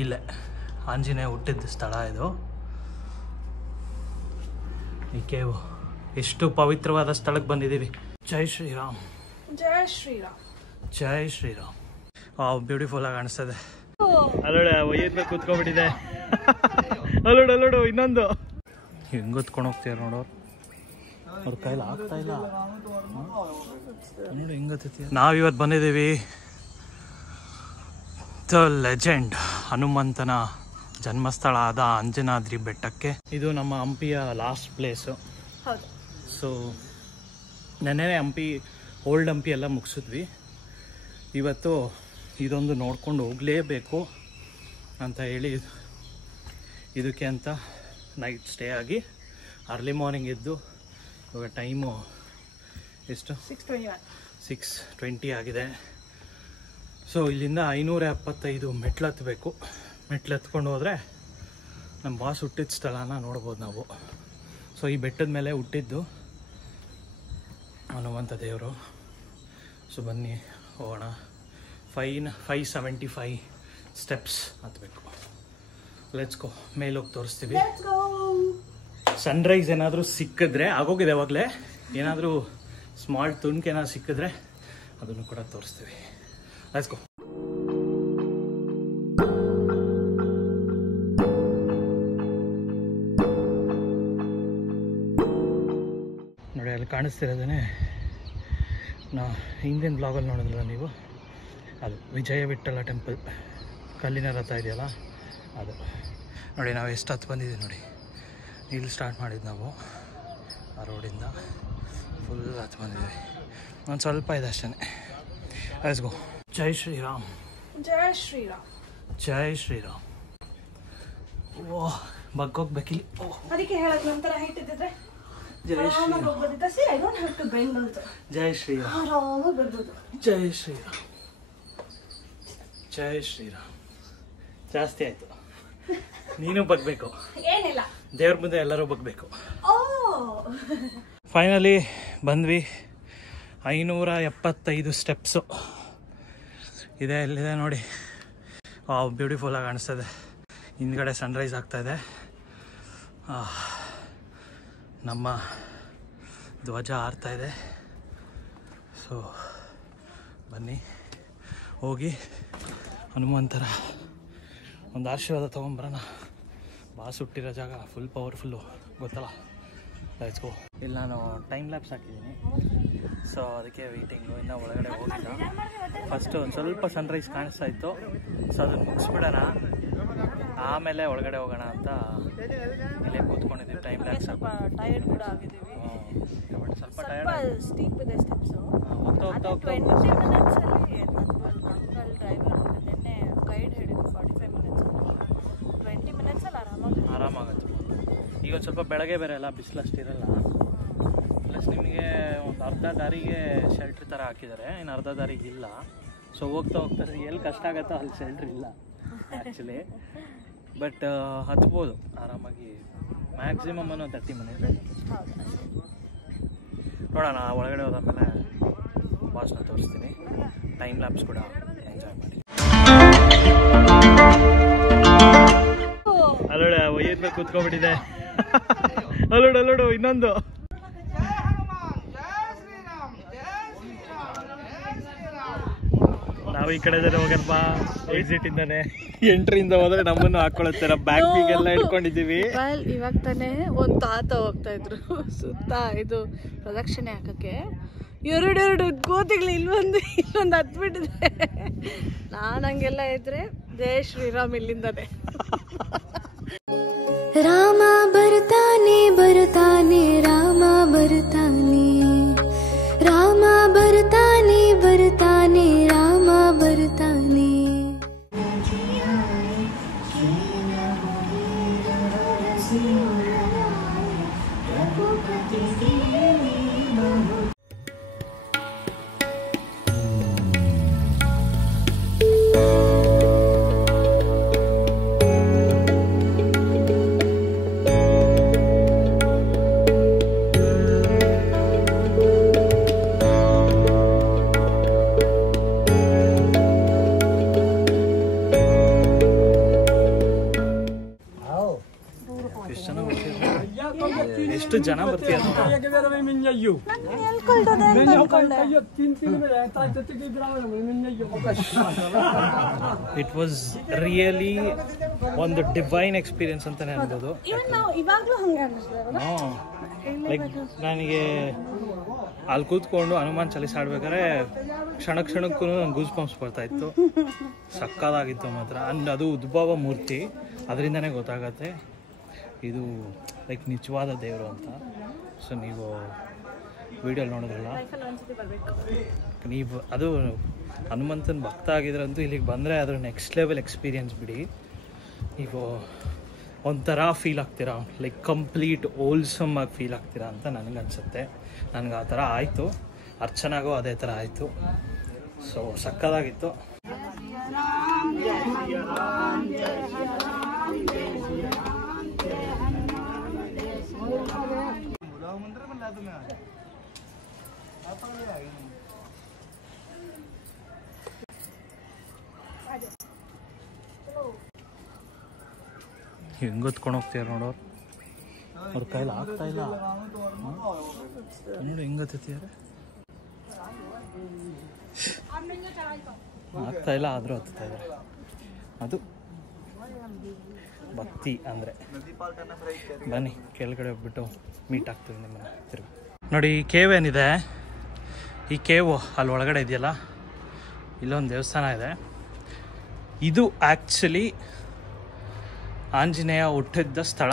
ಇಲ್ಲೇ ಆಂಜನೇಯ ಹುಟ್ಟಿದ ಸ್ಥಳ ಇದು. ಈ ಕೇವು ಎಷ್ಟು ಪವಿತ್ರವಾದ ಸ್ಥಳಕ್ಕೆ ಬಂದಿದ್ದೀವಿ. ಜೈ ಶ್ರೀರಾಮ್, ಜೈ ಶ್ರೀರಾಮ್, ಜೈ ಶ್ರೀರಾಮ್. ಬ್ಯೂಟಿಫುಲ್ ಆಗಿ ಕಾಣಿಸ್ತದೆ. ಅಲ್ಲೋಡ ಒಯ್ಯದ ಕೂತ್ಕೊಬಿಟ್ಟಿದೆ. ಅಲ್ಲೋಡು ಇನ್ನೊಂದು ಹೆಂಗ್ ಹೊತ್ಕೊಂಡು ಹೋಗ್ತೀರ ನೋಡೋರು. ಅವ್ರ ಕೈಲಿ ಆಗ್ತಾ ಇಲ್ಲ ನೋಡಿ ಹೆಂಗತ್ತೈತಿ. ನಾವಿವತ್ತು ಬಂದಿದ್ದೀವಿ ದ ಲೆಜೆಂಡ್ ಹನುಮಂತನ ಜನ್ಮಸ್ಥಳ ಆದ ಅಂಜನಾದ್ರಿ ಬೆಟ್ಟಕ್ಕೆ. ಇದು ನಮ್ಮ ಹಂಪಿಯ ಲಾಸ್ಟ್ ಪ್ಲೇಸು. ಸೊ ನೆನ್ನೆ ಹಂಪಿ ಓಲ್ಡ್ ಹಂಪಿ ಎಲ್ಲ ಮುಗಿಸಿದ್ವಿ. ಇವತ್ತು ಇದೊಂದು ನೋಡ್ಕೊಂಡು ಹೋಗಲೇಬೇಕು ಅಂತ ಹೇಳಿ ಇದಕ್ಕೆ ಅಂತ ನೈಟ್ ಸ್ಟೇ ಆಗಿ ಅರ್ಲಿ ಮಾರ್ನಿಂಗ್ ಎದ್ದು ಇವಾಗ ಟೈಮು ಎಷ್ಟು 6:20 ಆಗಿದೆ. ಸೊ ಇಲ್ಲಿಂದ 575 ಮೆಟ್ಲು ಹತ್ತಬೇಕು. ಮೆಟ್ಲು ಹತ್ಕೊಂಡು ಹೋದರೆ ನಮ್ಮ ಬಾಸ್ ಹುಟ್ಟಿದ ಸ್ಥಳನ ನೋಡ್ಬೋದು ನಾವು. ಸೊ ಈ ಬೆಟ್ಟದ ಮೇಲೆ ಹುಟ್ಟಿದ್ದು ಹನುಮಂತ ದೇವರು. ಸೊ ಬನ್ನಿ ಹೋಗೋಣ. 575 ಸ್ಟೆಪ್ಸ್ ಹತ್ತಬೇಕು. Let's go. ಮೇಲೋಗಿ ತೋರಿಸ್ತೀವಿ. ಸನ್ರೈಸ್ ಏನಾದರೂ ಸಿಕ್ಕಿದ್ರೆ, ಆಗೋಗಿದೆ ಅವಾಗಲೇ, ಏನಾದರೂ ಸ್ಮಾಲ್ ತುಣುಕು ಏನಾದ್ರು ಸಿಕ್ಕಿದ್ರೆ ಅದನ್ನು ಕೂಡ ತೋರಿಸ್ತೀವಿ. Let's go. ನೋಡಿ ಅಲ್ಲಿ ಕಾಣಿಸ್ತಿರೋದೇ ಹಿಂದಿನ ಬ್ಲಾಗಲ್ಲಿ ನೋಡಿದ್ರಲ್ಲ ನೀವು, ಅದು ವಿಜಯ ವಿಠ್ಠಲ ಟೆಂಪಲ್. ಕಲ್ಲಿನ ರಥ ಇದೆಯಲ್ಲ ಅದು. ನೋಡಿ ನಾವು ಎಷ್ಟು ಹತ್ತು ಬಂದಿದ್ದೀವಿ ನೋಡಿ. ಇಲ್ಲಿ ಸ್ಟಾರ್ಟ್ ಮಾಡಿದ್ದು ನಾವು ಆ ರೋಡಿಂದ ಫುಲ್ ಹತ್ತು ಬಂದಿದ್ದೀವಿ. ಒಂದು ಸ್ವಲ್ಪ ಇದೆ ಅಷ್ಟೇ. Let's go. ಜೈ ಶ್ರೀರಾಮ್, ಜೈ ಶ್ರೀರಾಮ್, ಜೈ ಶ್ರೀರಾಮ್. ಓಹ್ ಬಗ್ಗೋಗ್ಬೇಕಿಲ್ಲಿ. ಅದಕ್ಕೆ ಹೇಳೋದು ನಂತರ ಹೈಟ್ ಇದ್ದಿದ್ರೆ ಜೈ ಶ್ರೀರಾಮ್, ಜೈ ಶ್ರೀರಾಮ್, ಜೈ ಶ್ರೀರಾಮ್, ಜೈ ಶ್ರೀರಾಮ್. ಜಾಸ್ತಿ ಆಯ್ತು. ನೀನು ಬಗ್ಬೇಕು. ಏನಿಲ್ಲ, ದೇವ್ರ ಮುಂದೆ ಎಲ್ಲರೂ ಬಗ್ಬೇಕು. ಫೈನಲಿ ಬಂದ್ವಿ. 575 ಸ್ಟೆಪ್ಸು ಇದೆ. ಇಲ್ಲಿದೆ ನೋಡಿ. ಬ್ಯೂಟಿಫುಲ್ ಆಗಿ ಕಾಣಿಸ್ತದೆ. ಹಿಂದ್ಗಡೆ ಸನ್ರೈಸ್ ಆಗ್ತಾಯಿದೆ. ನಮ್ಮ ಧ್ವಜ ಹಾರ್ತಾ ಇದೆ. ಸೊ ಬನ್ನಿ ಹೋಗಿ ಹನುಮಂತರ ಒಂದು ಆಶೀರ್ವಾದ ತೊಗೊಂಬರೋಣ. ಬಾಸ್ ಹುಟ್ಟಿರೋ ಜಾಗ ಫುಲ್ ಪವರ್ಫುಲ್ಲು, ಗೊತ್ತಲ್ಲ. Let's go. ಇಲ್ಲಿ ನಾನು ಟೈಮ್ ಲ್ಯಾಪ್ಸ್ ಹಾಕಿದ್ದೀನಿ. ಸೊ ಅದಕ್ಕೆ ವೆಯ್ಟಿಂಗು. ಇನ್ನೂ ಒಳಗಡೆ ಹೋಗಿಲ್ಲ. ಫಸ್ಟು ಒಂದು ಸ್ವಲ್ಪ ಸನ್ರೈಸ್ ಕಾಣಿಸ್ತಾ ಇತ್ತು. ಸೊ ಅದನ್ನು ಮುಗಿಸ್ಬಿಡೋಣ, ಆಮೇಲೆ ಒಳಗಡೆ ಹೋಗೋಣ ಅಂತ ಇಲ್ಲೇ ಕೂತ್ಕೊಂಡಿದ್ದೀವಿ. ಟೈಮ್ ಲ್ಯಾಪ್ಸ್ ಟೈರ್ಡ್ ಕೂಡ ಆಗಿದ್ದೀವಿ. ಸ್ವಲ್ಪ ಟೈರ್ಡ್. ಸ್ಟೀಪ್ ಇದೆ ಸ್ಟೆಪ್ಸು. ಹೋಗ್ತಾ 20 ಮಿನಿಟ್ಸಲ್ಲಿ ಅಂಕಲ್ ಡ್ರೈವರ್ ನಿನ್ನೆ ಗೈಡ್ ಹೇಳಿದ್ರು 45 ಮಿನಿಟ್ಸ್. 20 ಮಿನಿಟ್ಸಲ್ಲಿ ಆರಾಮಾಗುತ್ತೆ. ಈಗ ಒಂದು ಸ್ವಲ್ಪ ಬೆಳಗ್ಗೆ ಬೇರೆ ಅಲ್ಲ, ಬಿಸಿಲು ಅಷ್ಟಿರಲ್ಲ. ಪ್ಲಸ್ ನಿಮಗೆ ಒಂದು ಅರ್ಧ ದಾರಿಗೆ ಶೆಲ್ಟ್ರ್ ಥರ ಹಾಕಿದ್ದಾರೆ, ಇನ್ನು ಅರ್ಧ ದಾರಿಗೆ ಇಲ್ಲ. ಸೊ ಹೋಗ್ತಾ ಎಲ್ಲಿ ಕಷ್ಟ ಆಗುತ್ತೋ ಅಲ್ಲಿ ಶೆಲ್ಟ್ರ್ ಇಲ್ಲ ಆ್ಯಕ್ಚುಲಿ. ಬಟ್ ಹತ್ಬೋದು ಆರಾಮಾಗಿ. ಮ್ಯಾಕ್ಸಿಮಮ್ ಅನ್ನೋ 30 ಮಿನಿಟ್ಸ್. ನೋಡೋಣ, ಒಳಗಡೆ ಹೋದಾದ್ಮೇಲೆ ಬಾಸ್ನ ತೋರಿಸ್ತೀನಿ. ಟೈಮ್ ಲ್ಯಾಪ್ಸ್ ಕೂಡ ಎಂಜಾಯ್ ಮಾಡಿ. ಅಲ್ಲೋಡ ಒಯ್ಯದ ಕೂತ್ಕೊಬಿಟ್ಟಿದೆ. ಅಲ್ಲೋಡು ಇನ್ನೊಂದು. ನಾವು ಈ ಕಡೆ ಹೋಗಲ್ಪ. ಎಕ್ಸಿಟ್ ಇಂದಾನೆ, ಎಂಟ್ರಿಯಿಂದ ಹೋದ್ರೆ ನಮ್ಮನ್ನು ಹಾಕೊಳತ್ತೆ. ನಮ್ಮ ಬ್ಯಾಗ್ ಬೀಗ್ ಎಲ್ಲ ಇಟ್ಕೊಂಡಿದ್ದೀವಿ. ಇವಾಗ ತಾನೇ ಒಂದು ತಾತ ಹೋಗ್ತಾ ಇದ್ರು ಸುತ್ತ ಇದು ಪ್ರದಕ್ಷಿಣೆ ಹಾಕಕ್ಕೆ. ಎರಡು ಕೋತಿಗಳು ಇಲ್ಲೊಂದು ಹತ್ಬಿಟ್ಟಿದೆ. ನಾನು ಹಂಗೆಲ್ಲ ಇದ್ರೆ ಜೈ ಶ್ರೀರಾಮ್ ಇಲ್ಲಿಂದಾನೆ. ರಾಮ ಬರ್ತಾನೆ ಬರ್ತಾನೆ, ರಾಮ ಬರ್ತಾನೆ, ರಾಮ ಬರ್ತಾನೆ ಬರ್ತಾನೆ, ರಾಮ ಬರ್ತಾನೆ. ಎಷ್ಟು ಜನ ಬರ್ತೀರ. ಇಟ್ ವಾಸ್ ರಿಯಲಿ ಒಂದು ಡಿವೈನ್ ಎಕ್ಸ್ಪೀರಿಯನ್ಸ್ ಅಂತಾನೆ ಅನ್ಬೋದು. ಲೈಕ್ ನನಗೆ ಅಲ್ಲಿ ಕೂತ್ಕೊಂಡು ಹನುಮಾನ್ ಚಾಲೀಸ್ ಆಡ್ಬೇಕಾದ್ರೆ ಕ್ಷಣಕ್ಕೂ ನಂಗೆ ಗೂಸ್ ಬಂಪ್ಸ್ ಬರ್ತಾ ಇತ್ತು. ಸಕ್ಕದಾಗಿತ್ತು ಮಾತ್ರ. ಅಂಡ್ ಅದು ಉದ್ಭವ ಮೂರ್ತಿ, ಅದರಿಂದನೇ ಗೊತ್ತಾಗತ್ತೆ ಇದು ಲೈಕ್ ನಿಜವಾದ ದೇವರು ಅಂತ. ಸೊ ನೀವು ವಿಡಿಯೋ ನೋಡೋದಿಲ್ಲ, ನೀವು ಅದು ಹನುಮಂತನ ಭಕ್ತ ಆಗಿದ್ರಂತೂ ಇಲ್ಲಿಗೆ ಬಂದರೆ ಅದ್ರ ನೆಕ್ಸ್ಟ್ ಲೆವೆಲ್ ಎಕ್ಸ್ಪೀರಿಯನ್ಸ್ ಬಿಡಿ. ನೀವು ಒಂಥರ ಫೀಲ್ ಆಗ್ತೀರಾ, ಲೈಕ್ ಕಂಪ್ಲೀಟ್ ಹೋಲ್ಸಮ್ ಆಗಿ ಫೀಲ್ ಆಗ್ತೀರಾ ಅಂತ ನನಗನ್ಸುತ್ತೆ. ನನಗೆ ಆ ಥರ ಆಯಿತು. ಅರ್ಚನಾಗೂ ಅದೇ ಥರ ಆಯಿತು. ಸೊ ಸಕ್ಕದಾಗಿತ್ತು. ಹೆಂಗೆ ಹೊತ್ಕೊಂಡು ಹೋಗ್ತೀರ ನೋಡೋರು, ಅವ್ರ ಕೈಲಿ ಆಗ್ತಾ ಇಲ್ಲ ನೋಡಿ, ಹೆಂಗೆ ಹತ್ತಿದ್ದಾರೆ ಆಗ್ತಾ ಇಲ್ಲ, ಆದರೂ ಹತ್ತಾ ಇದ್ದಾರೆ. ಅದು ಭಕ್ತಿ ಅಂದರೆ. ಬನ್ನಿ ಕೆಳಗಡೆ ಹೋಗ್ಬಿಟ್ಟು ಮೀಟ್ ಆಗ್ತೀವಿ ನಿಮ್ಮನ್ನು ತಿರುಗಿ. ನೋಡಿ ಈ ಕೇವ್ ಏನಿದೆ, ಈ ಕೇವು ಅಲ್ಲಿ ಒಳಗಡೆ ಇದೆಯಲ್ಲ, ಇಲ್ಲೊಂದು ದೇವಸ್ಥಾನ ಇದೆ. ಇದು ಆ್ಯಕ್ಚುಲಿ ಆಂಜನೇಯ ಹುಟ್ಟಿದ್ದ ಸ್ಥಳ.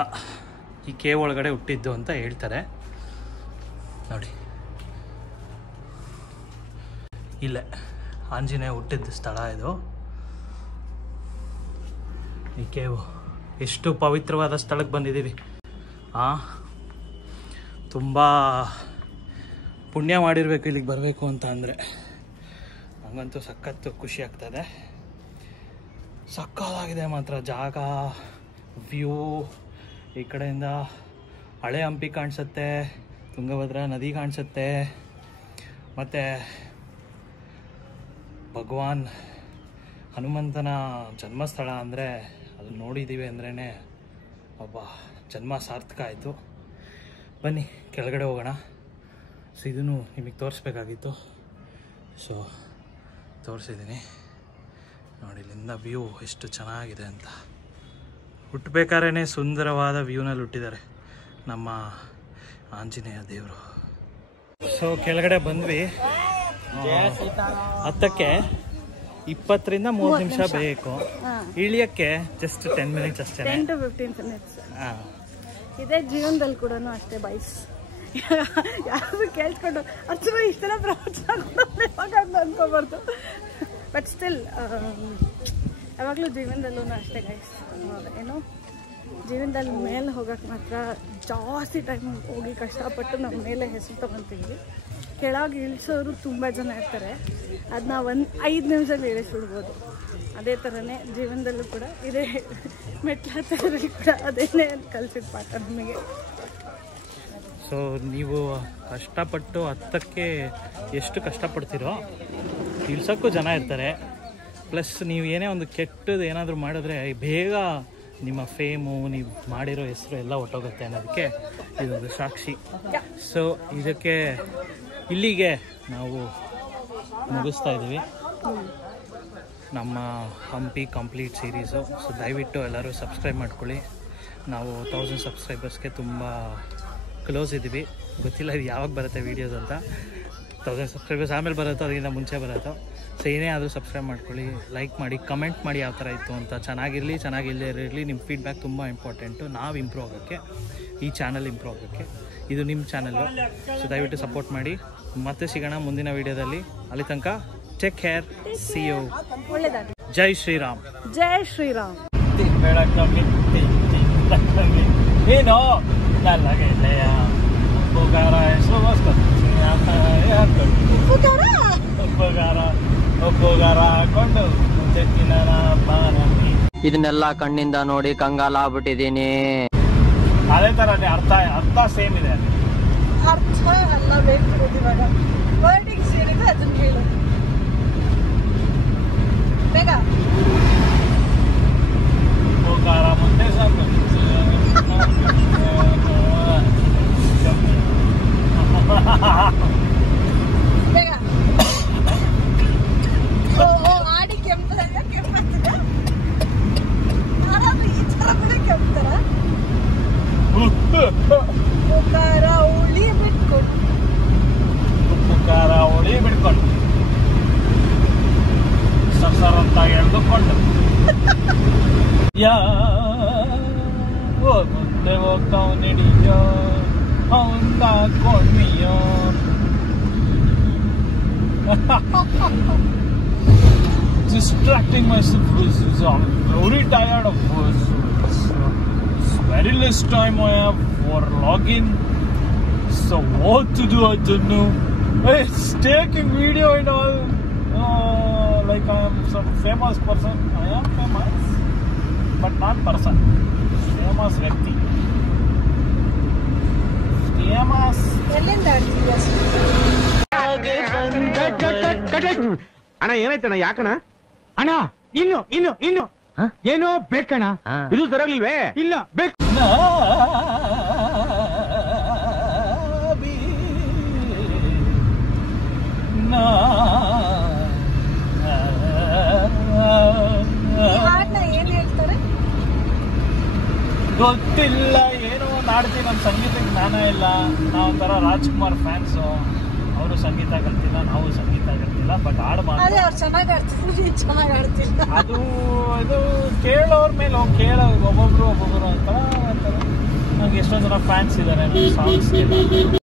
ಈ ಕೇವ್ ಒಳಗಡೆ ಹುಟ್ಟಿದ್ದು ಅಂತ ಹೇಳ್ತಾರೆ. ನೋಡಿ ಇಲ್ಲೇ ಆಂಜನೇಯ ಹುಟ್ಟಿದ್ದ ಸ್ಥಳ ಇದು. ಈ ಕೇವು ಎಷ್ಟು ಪವಿತ್ರವಾದ ಸ್ಥಳಕ್ಕೆ ಬಂದಿದ್ದೀವಿ. ತುಂಬ ಪುಣ್ಯ ಮಾಡಿರಬೇಕು ಇಲ್ಲಿಗೆ ಬರಬೇಕು ಅಂತ ಅಂದರೆ. ನನಗಂತೂ ಸಖತ್ತು ಖುಷಿ ಆಗ್ತದೆ. ಸಕ್ಕತ್ತಾಗಿದೆ ಮಾತ್ರ ಜಾಗ, ವ್ಯೂ. ಈ ಕಡೆಯಿಂದ ಹಳೆ ಹಂಪಿ ಕಾಣಿಸುತ್ತೆ, ತುಂಗಭದ್ರಾ ನದಿ ಕಾಣಿಸುತ್ತೆ, ಮತ್ತು ಭಗವಾನ್ ಹನುಮಂತನ ಜನ್ಮಸ್ಥಳ ಅಂದರೆ ಅದು ನೋಡಿದ್ದೀವಿ ಅಂದ್ರೇ ಒಬ್ಬ ಜನ್ಮ ಸಾರ್ಥಕ ಆಯಿತು. ಬನ್ನಿ ಕೆಳಗಡೆ ಹೋಗೋಣ. ಸೊ ಇದನ್ನು ನಿಮಗೆ ತೋರಿಸ್ಬೇಕಾಗಿತ್ತು, ಸೊ ತೋರಿಸಿದ್ದೀನಿ. ನೋಡಿ ಇಲ್ಲಿಂದ ವ್ಯೂ ಎಷ್ಟು ಚೆನ್ನಾಗಿದೆ ಅಂತ. ಹುಟ್ಟಬೇಕಾದ್ರೆ ಸುಂದರವಾದ ವ್ಯೂನಲ್ಲಿ ಹುಟ್ಟಿದ್ದಾರೆ ನಮ್ಮ ಆಂಜನೇಯ ದೇವರು. ಸೊ ಕೆಳಗಡೆ ಬಂದ್ವಿ. ಹತ್ತಕ್ಕೆ 20 ರಿಂದ 30 ನಿಮಿಷ ಬೇಕು. ಇಳಿಯಕ್ಕೆ ಜಸ್ಟ್ 10 ಮಿನಿಟ್ಸ್ ಅಷ್ಟೇ, 10 to 15 minutes. ಇದೇ ಜೀವನದಲ್ಲಿ ಕೂಡ ಅಷ್ಟೇ ಬೈಸ್. ಯಾರು ಕೇಳ್ಕೊಂಡು ಅರ್ಚನ ಇಷ್ಟೆಲ್ಲ ಪ್ರವಚನ ಅನ್ಕೋಬಾರ್ದು. ಬಟ್ ಸ್ಟಿಲ್ ಯಾವಾಗಲೂ ಜೀವನದಲ್ಲೂ ಅಷ್ಟೇ ಗೈಸ್. ಏನು ಜೀವನದಲ್ಲಿ ಮೇಲೆ ಹೋಗೋಕ್ಕೆ ಮಾತ್ರ ಜಾಸ್ತಿ ಟೈಮ್ ಹೋಗಿ ಕಷ್ಟಪಟ್ಟು ನಮ್ಮ ಮೇಲೆ ಹೆಸರು ತೊಗೊತೀವಿ. ಕೆಳಗೆ ಇಳಿಸೋರು ತುಂಬ ಜನ ಇರ್ತಾರೆ, ಅದನ್ನ 5 ನಿಮಿಷದಲ್ಲಿ ಇಳಿಸ್ಬಿಡ್ಬೋದು. ಅದೇ ಥರನೇ ಜೀವನದಲ್ಲೂ ಕೂಡ ಇದೇ ಮೆಟ್ಲಾತರಲ್ಲಿ ಕೂಡ ಅದೇನೇ ಕಲಿಸಿದ ಪಾಠ ನಮಗೆ. ಸೊ ನೀವು ಕಷ್ಟಪಟ್ಟು ಹತ್ತಕ್ಕೆ ಎಷ್ಟು ಕಷ್ಟಪಡ್ತೀರೋ ಇಳ್ಸೋಕ್ಕೂ ಜನ ಇರ್ತಾರೆ. ಪ್ಲಸ್ ನೀವು ಏನೇ ಒಂದು ಕೆಟ್ಟದ್ದು ಏನಾದರೂ ಮಾಡಿದ್ರೆ ಬೇಗ ನಿಮ್ಮ ಫೇಮು, ನೀವು ಮಾಡಿರೋ ಹೆಸರು ಎಲ್ಲ ಹೊಟ್ಟೋಗುತ್ತೆ ಅನ್ನೋದಕ್ಕೆ ಇದೊಂದು ಸಾಕ್ಷಿ. ಸೊ ಇದಕ್ಕೆ ಇಲ್ಲಿಗೆ ನಾವು ಮುಗಿಸ್ತಾ ಇದ್ದೀವಿ ನಮ್ಮ ಹಂಪಿ ಕಂಪ್ಲೀಟ್ ಸೀರೀಸು. ಸೊ ದಯವಿಟ್ಟು ಎಲ್ಲರೂ ಸಬ್ಸ್ಕ್ರೈಬ್ ಮಾಡ್ಕೊಳ್ಳಿ. ನಾವು 1000 ಸಬ್ಸ್ಕ್ರೈಬರ್ಸ್ಗೆ ತುಂಬ ಕ್ಲೋಸ್ ಇದ್ದೀವಿ. ಗೊತ್ತಿಲ್ಲ ಇದು ಯಾವಾಗ ಬರುತ್ತೆ ವೀಡಿಯೋಸ್ ಅಂತ. 1000 ಸಬ್ಸ್ಕ್ರೈಬರ್ಸ್ ಆಮೇಲೆ ಬರುತ್ತೋ ಅದರಿಂದ ಮುಂಚೆ ಬರುತ್ತೋ. ಸೊ ಏನೇ ಆದರೂ ಸಬ್ಸ್ಕ್ರೈಬ್ ಮಾಡ್ಕೊಳ್ಳಿ, ಲೈಕ್ ಮಾಡಿ, ಕಮೆಂಟ್ ಮಾಡಿ ಯಾವ ಥರ ಇತ್ತು ಅಂತ. ಚೆನ್ನಾಗಿರಲಿ ಚೆನ್ನಾಗಿಲ್ಲದೇ ಇರಲಿ, ನಿಮ್ಮ ಫೀಡ್ಬ್ಯಾಕ್ ತುಂಬ ಇಂಪಾರ್ಟೆಂಟು. ನಾವು ಇಂಪ್ರೂವ್ ಆಗೋಕ್ಕೆ, ಈ ಚಾನಲ್ ಇಂಪ್ರೂವ್ ಆಗೋಕ್ಕೆ. ಇದು ನಿಮ್ಮ ಚಾನಲ್ಲು. ಸೊ ದಯವಿಟ್ಟು ಸಪೋರ್ಟ್ ಮಾಡಿ. ಮತ್ತೆ ಸಿಗೋಣ ಮುಂದಿನ ವೀಡಿಯೋದಲ್ಲಿ. ಅಲ್ಲಿ ತನಕ ಟೇಕ್ ಕೇರ್, ಸಿ ಯು. ಒಳ್ಳೆಯದಾಗಲಿ. ಜೈ ಶ್ರೀರಾಮ್. ಜೈ ಶ್ರೀರಾಮ್. ಏನೋ ನಲ್ಲಗೆಲೆಯ ಉಪ್ಪುಗಾರ ಹಾಕೊಂಡು ಇದನ್ನೆಲ್ಲ ಕಣ್ಣಿಂದ ನೋಡಿ ಕಂಗಾಲಾಗ್ಬಿಟ್ಟಿದೀನಿ. ಅದೇ ತರ ಅರ್ಥ ಸೇಮ್ ಇದೆ. ಅರ್ಥ ಎಲ್ಲ ಬೇಕು ಇವಾಗ. ವರ್ಡಿಂಗ್ಸ್ ಏನಿದೆ ಅದನ್ನ ಹೇಳು ಬೇಗ. ಉಪ್ಪುಗಾರ ಮುಂದೆ ಸಾಕು. ಸರ್ ಅಂತ ಎಳೆದುಕೊಂಡು ಮುಂದೆ ಹೋಗ್ತಾವ್ ನಡಿಯೋ ಅವಂದಾಕೊಂಡ್ಮಿಯೋ distracting myself is I'm very tired of this. It's very less time I have for login. So what to do I don't know. It's taking video and all. Like I am some famous person. I am famous, but not person. Famous ವ್ಯಕ್ತಿ. Famous. ಅಣ್ಣ ಏನಾಯ್ತಣ್ಣ ಯಾಕಣ್ಣ ಅಣ್ಣ ಇನ್ನು ಏನೋ ಬೇಕಣ್ಣ ಇದು ಸರಿಯಾಗ್ಲಿಲ್ವೇ ಇಲ್ಲ ಬೇಕು ಗೊತ್ತಿಲ್ಲ ಏನೋ ನಾಡ್ತೀನಿ ನಮ್ಮ ಸಂಗೀತಕ್ಕೆ ಜ್ಞಾನ ಇಲ್ಲ ನಾವೊಂಥರ ರಾಜ್ಕುಮಾರ್ ಫ್ಯಾನ್ಸು ಅವರು ಸಂಗೀತ ಕಲ್ತಿಲ್ಲ ನಾವು ಸಂಗೀತ ಕಲ್ತಿಲ್ಲ ಬಟ್ ಹಾಡು ಮಾಡಿ ಅದು ಇದು ಕೇಳೋರ ಮೇಲೆ ಕೇಳೋ ಒಬ್ಬೊಬ್ರು ಅಂತ ನಂಗೆ ಎಷ್ಟೊಂದು ಜನ ಫ್ಯಾನ್ಸ್ ಇದ್ದಾರೆ ಸಾಂಗ್ಸ್ಗೆ